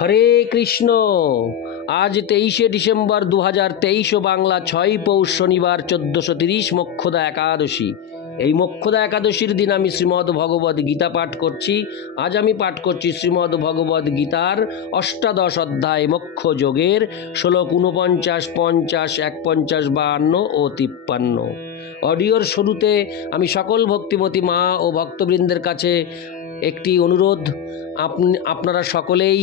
হরে কৃষ্ণ। আজ 23শে ডিসেম্বর 2023 বাংলা 6 পৌষ শনিবার 1430 মোক্ষদা একাদশী। এই মোক্ষদা একাদশীর দিন আমি শ্রীমদ্ ভগবদ গীতা পাঠ করছি। আজ আমি পাঠ করছি শ্রীমদ্ ভগবদ গীতার অষ্টাদশ অধ্যায় মোক্ষ যোগের শ্লোক 49, 50, 51, 52 ও 53। অডিওর শুরুতে আমি সকল ভক্তিমতী মা ও ভক্তবৃন্দের কাছে একটি অনুরোধ, আপনারা সকলেই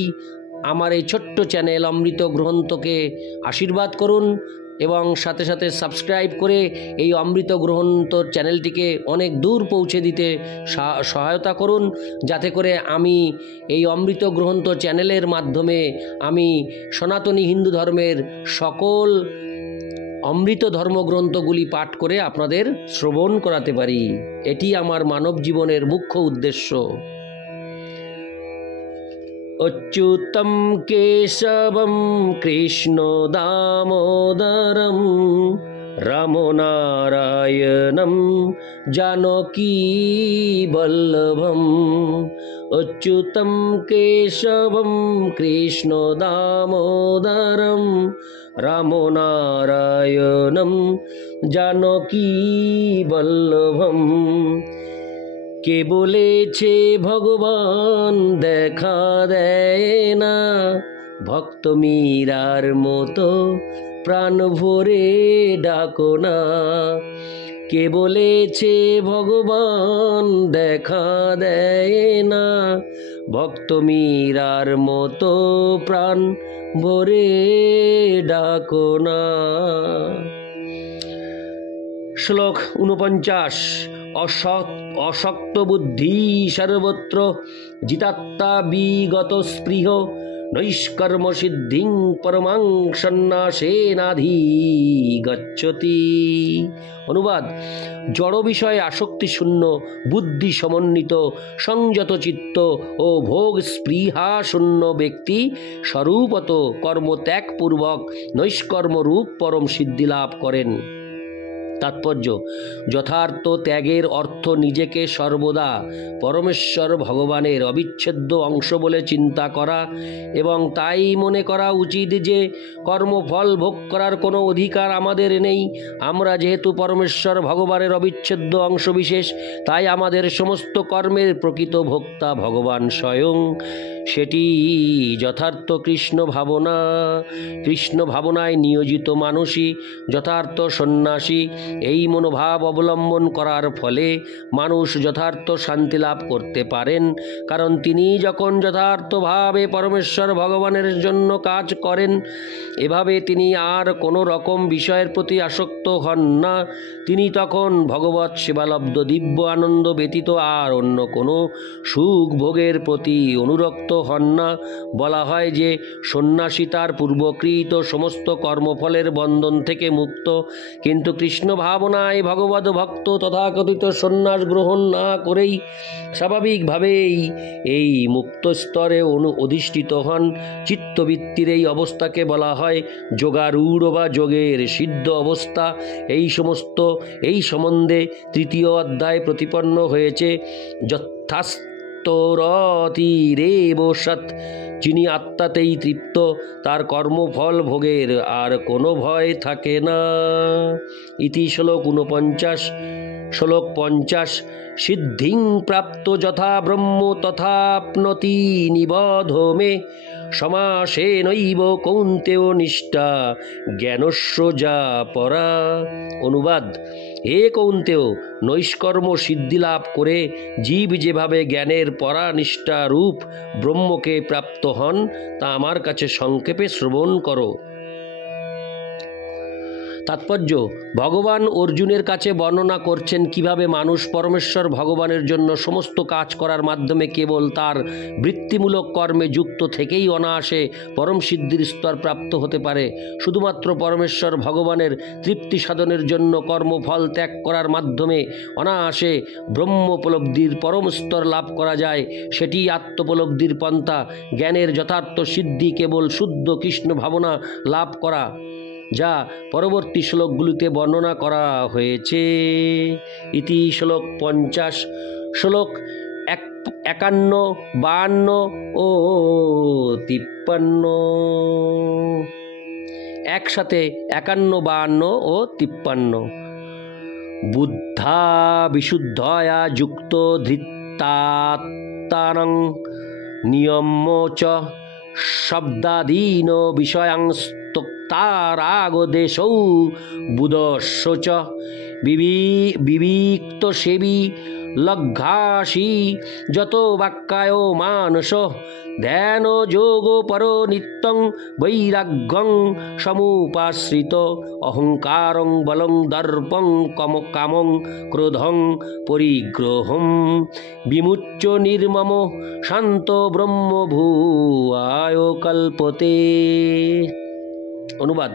আমার এই ছোট্ট চ্যানেল অমৃত গ্রন্থকে আশীর্বাদ করুন এবং সাথে সাথে সাবস্ক্রাইব করে এই অমৃত গ্রন্থ চ্যানেলটিকে অনেক দূর পৌঁছে দিতে সহায়তা করুন, যাতে করে আমি এই অমৃত গ্রন্থ চ্যানেলের মাধ্যমে আমি সনাতনী হিন্দু ধর্মের সকল অমৃত ধর্মগ্রন্থগুলি পাঠ করে আপনাদের শ্রবণ করাতে পারি। এটি আমার মানব জীবনের মুখ্য উদ্দেশ্য। অচ্যুতম কেশবম কৃষ্ণ দামোদরম রামনারায়ণম জানকী বল্লভম। অচ্যুতম কেশবম কৃষ্ণ দামোদরম রামনারায়ণম জানকী বল্লভম। কে বলেছে ভগবান দেখা দেয় না, ভক্ত মীরার মতো প্রাণ ভরে ডাকো না। কে বলেছে ভগবান দেখা দেয় না, ভক্ত মীরার মতো প্রাণ ভরে ডাকো না। শ্লোক 49। অশক্ত বুদ্ধি সর্বত্র জিতাত্মা বিগত স্পৃহ নৈষ্কর্ম সিদ্ধিং পরমাং সন্ন্যাসেনাধি গচ্ছতি। অনুবাদ: জড় বিষয়ে আসক্তি শূন্য, বুদ্ধি সমন্বিত, সংযত চিত্ত ও ভোগ স্পৃহা শূন্য ব্যক্তি স্বরূপত কর্মত্যাগপূর্বক নৈষ্কর্মরূপ পরম সিদ্ধি লাভ করেন। তাৎপর্য: যথার্থ ত্যাগের অর্থ নিজেকে সর্বদা পরমেশ্বর ভগবানের অবিচ্ছেদ্য অংশ বলে চিন্তা করা এবং তাই মনে করা উচিত যে কর্মফল ভোগ করার কোনো অধিকার আমাদের নেই। আমরা যেহেতু পরমেশ্বর ভগবানের অবিচ্ছেদ্য অংশবিশেষ, তাই আমাদের সমস্ত কর্মের প্রকৃত ভোক্তা ভগবান স্বয়ং। সেটি যথার্থ কৃষ্ণ ভাবনা। কৃষ্ণ ভাবনায় নিয়োজিত মানুষই যথার্থ সন্ন্যাসী। এই মনোভাব অবলম্বন করার ফলে মানুষ যথার্থ শান্তি লাভ করতে পারেন, কারণ তিনি যখন যথার্থভাবে পরমেশ্বর ভগবানের জন্য কাজ করেন, এভাবে তিনি আর কোনো রকম বিষয়ের প্রতি আসক্ত হন না। তিনি তখন ভগবৎ সেবালব্ধ দিব্য আনন্দ ব্যতীত আর অন্য কোনো সুখ ভোগের প্রতি অনুরক্ত হন না। বলা হয় যে সন্ন্যাসী তার পূর্বকৃত সমস্ত কর্মফলের বন্ধন থেকে মুক্ত, কিন্তু কৃষ্ণ ভাবনায় ভগবদ ভক্ত তথাকথিত সন্ন্যাস গ্রহণ না করেই স্বাভাবিকভাবেই এই মুক্ত স্তরে অধিষ্ঠিত হন। চিত্তবৃত্তির এই অবস্থাকে বলা হয় যোগারূঢ় বা যোগের সিদ্ধ অবস্থা। এই সম্বন্ধে 3য় অধ্যায় প্রতিপন্ন হয়েছে। যথাস্তরতিরেব সৎ, যিনি আত্মাতেই তৃপ্ত, তার কর্মফল ভোগের আর কোনো ভয় থাকে না। ইতি শ্লোক 49। শ্লোক 50। সিদ্ধিং প্রাপ্ত যথা ব্রহ্ম তথাপ্নতি নিবধ মে সমাসেনৈব কৌন্তেয় নিষ্ঠা জ্ঞানস্য যা পরা। অনুবাদ: হে কৌন্তেয়, নৈষ্কর্ম সিদ্ধি লাভ করে জীব যেভাবে জ্ঞানের পরা নিষ্ঠা রূপ ব্রহ্মকে প্রাপ্ত হন, তা আমার কাছে সংক্ষেপে শ্রবণ করো। তাৎপর্য: ভগবান অর্জুনের কাছে বর্ণনা করছেন কিভাবে মানুষ পরমেশ্বর ভগবানের জন্য সমস্ত কাজ করার মাধ্যমে কেবল তার বৃত্তিমূলক কর্মে যুক্ত থেকেই অনায়াসে পরম সিদ্ধির স্তর প্রাপ্ত হতে পারে। শুধুমাত্র পরমেশ্বর ভগবানের তৃপ্তি সাধনের জন্য কর্মফল ত্যাগ করার মাধ্যমে অনায়াসে ব্রহ্মোপলব্ধির পরম স্তর লাভ করা যায়। সেটি আত্মোপলব্ধির পন্থা। জ্ঞানের যথার্থ সিদ্ধি কেবল শুদ্ধ কৃষ্ণ ভাবনা লাভ করা, যা পরবর্তী শ্লোকগুলিতে বর্ণনা করা হয়েছে। ইতি শ্লোক 50। শ্লোক 51, 52 ও 52। একসাথে 51, 52 ও 53। বুদ্ধা বিশুদ্ধয়া যুক্ত ধৃত্তাত্মানং নিয়ম্য চ শব্দাদীন বিষয়াংস্তোক্তারাগদেশৌ বুধস্য চ বিবিক্ত সেবী লগ্ঘাসি যত বাক্যায় মানস ধ্যান যোগ পর নিত্যং বৈরাগ্যং সমুপাশ্রিত অহংকারং বলং দর্পং কামং ক্রোধং পরিগ্রহম বিমুচ্য নির্মম শান্ত ব্রহ্মভূয়ায় কল্পতে। অনুবাদ: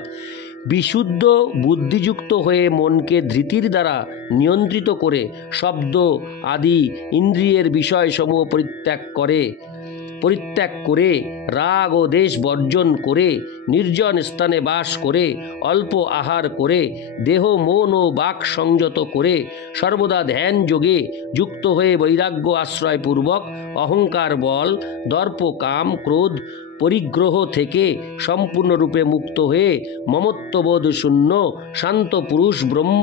বিশুদ্ধ বুদ্ধিযুক্ত হয়ে মনকে ধৃতির দ্বারা নিয়ন্ত্রিত করে শব্দ আদি ইন্দ্রিয়ের বিষয়সমূহ পরিত্যাগ করে রাগ ও দেশ বর্জন করে নির্জন স্থানে বাস করে অল্প আহার করে দেহ মন ও বাক সংযত করে সর্বদা ধ্যান যোগে যুক্ত হয়ে বৈরাগ্য আশ্রয়পূর্বক অহংকার বল দর্প কাম ক্রোধ পরিগ্রহ থেকে সম্পূর্ণরূপে মুক্ত হয়ে মমত্ববোধ শূন্য শান্ত পুরুষ ব্রহ্ম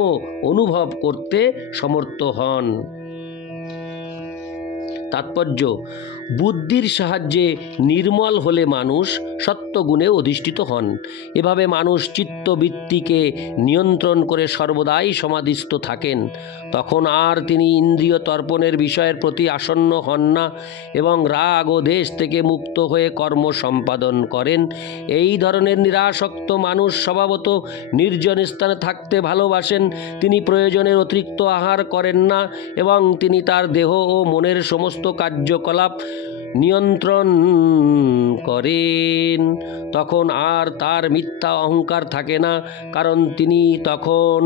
অনুভব করতে সমর্থ হন। তাৎপর্য: বুদ্ধির সাহায্যে নির্মল হলে মানুষ সত্ত্বগুণে অধিষ্ঠিত হন। এভাবে মানুষ চিত্তবৃত্তিকে নিয়ন্ত্রণ করে সর্বদাই সমাধিস্থ থাকেন। তখন আর তিনি ইন্দ্রিয় তর্পণের বিষয়ের প্রতি আসন্ন হন না এবং রাগ ও দেশ থেকে মুক্ত হয়ে কর্ম সম্পাদন করেন। এই ধরনের নিরাসক্ত মানুষ স্বভাবত নির্জন স্থানে থাকতে ভালোবাসেন। তিনি প্রয়োজনের অতিরিক্ত আহার করেন না এবং তিনি তার দেহ ও মনের সমস্ত কার্যকলাপ নিয়ন্ত্রণ করেন। তখন আর তার মিথ্যা অহংকার থাকে না, কারণ তিনি তখন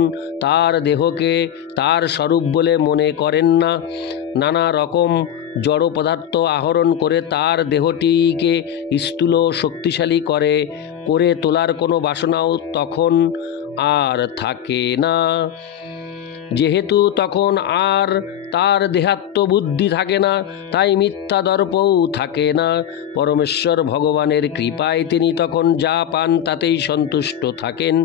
তার দেহকে তার স্বরূপ বলে মনে করেন না। নানা রকম জড় পদার্থ আহরণ করে তার দেহটিকে স্থূল শক্তিশালী করে তোলার কোনো বাসনাও তখন আর থাকে না। যেহেতু তখন আর তার দেহাত্মবুদ্ধি থাকে না, তাই মিথ্যা দর্পও থাকে না। পরমেশ্বর ভগবানের কৃপায় তিনি তখন যা পান তাতেই সন্তুষ্ট থাকেন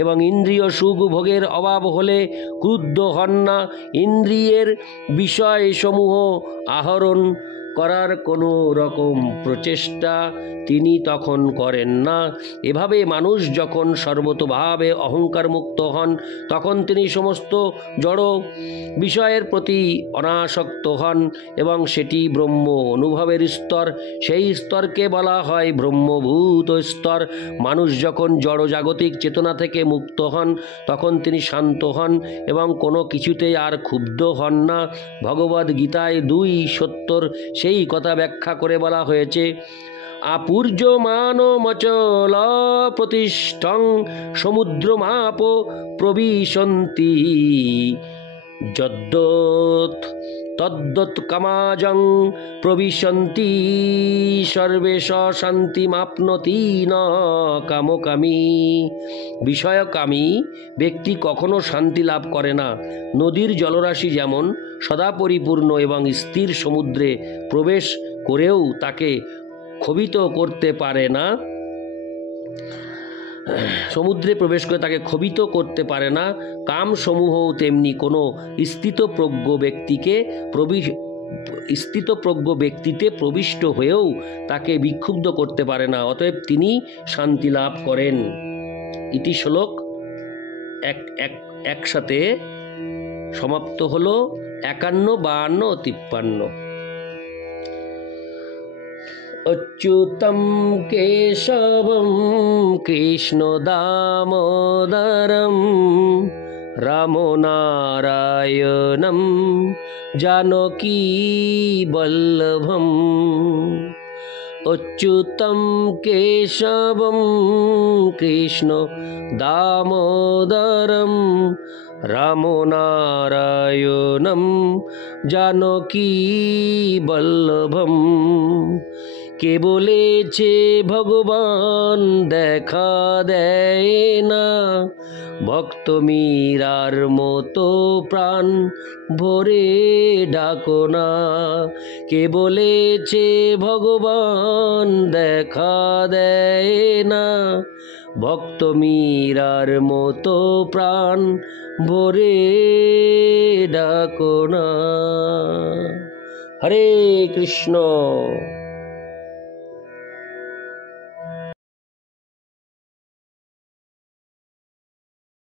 এবং ইন্দ্রিয় সুখ ভোগের অভাব হলে ক্রুদ্ধ হন না। ইন্দ্রিয়ের বিষয়সমূহ আহরণ করার কোনো রকম প্রচেষ্টা তিনি তখন করেন না। এভাবে মানুষ যখন সর্বতোভাবে অহংকার মুক্ত হন, তখন তিনি সমস্ত জড় বিষয়ের প্রতি অনাসক্ত হন এবং সেটি ব্রহ্ম অনুভবের স্তর। সেই স্তরকে বলা হয় ব্রহ্মভূত স্তর। মানুষ যখন জড় জাগতিক চেতনা থেকে মুক্ত হন, তখন তিনি শান্ত হন এবং কোনো কিছুতেই আর ক্ষুব্ধ হন না। ভগবদ্ গীতায় 2:70 সেই কথা ব্যাখ্যা করে বলা হয়েছে: আপূর্যমানমচল প্রতিষ্ঠং সমুদ্রমাপ প্রবিশন্তি যদ্যৎ তদ্যৎ কামাজং প্রবিশন্তি সর্বেশ শান্তিমাপ্নতি ন কামকামী। বিষয়কামী ব্যক্তি কখনো শান্তি লাভ করে না। নদীর জলরাশি যেমন সদা পরিপূর্ণ এবং স্থির সমুদ্রে প্রবেশ করেও তাকে ক্ষোভিত করতে পারে না, কামসমূহ তেমনি কোনো স্থিতপ্রজ্ঞ ব্যক্তিতে প্রবিষ্ট হয়েও তাকে বিক্ষুব্ধ করতে পারে না। অতএব তিনি শান্তি লাভ করেন। ইতি শ্লোক একসাথে সমাপ্ত হলো 51, 52 ও 53। অচ্যুতম কেশবম কৃষ্ণ দামোদরম রামো নারায়ণম জানকী বল্লভম। অচ্যুতম কেশবম কৃষ্ণ দামোদরম রামো নারায়ণম জানকী বল্লভম। কে বলেছে ভগবান দেখা দেয় না, ভক্ত মীরার মতো প্রাণ ভরে ডাকো না। কে বলেছে ভগবান দেখা দেয় না, ভক্ত মীরার মতো প্রাণ ভরে ডাকো না। হরে কৃষ্ণ।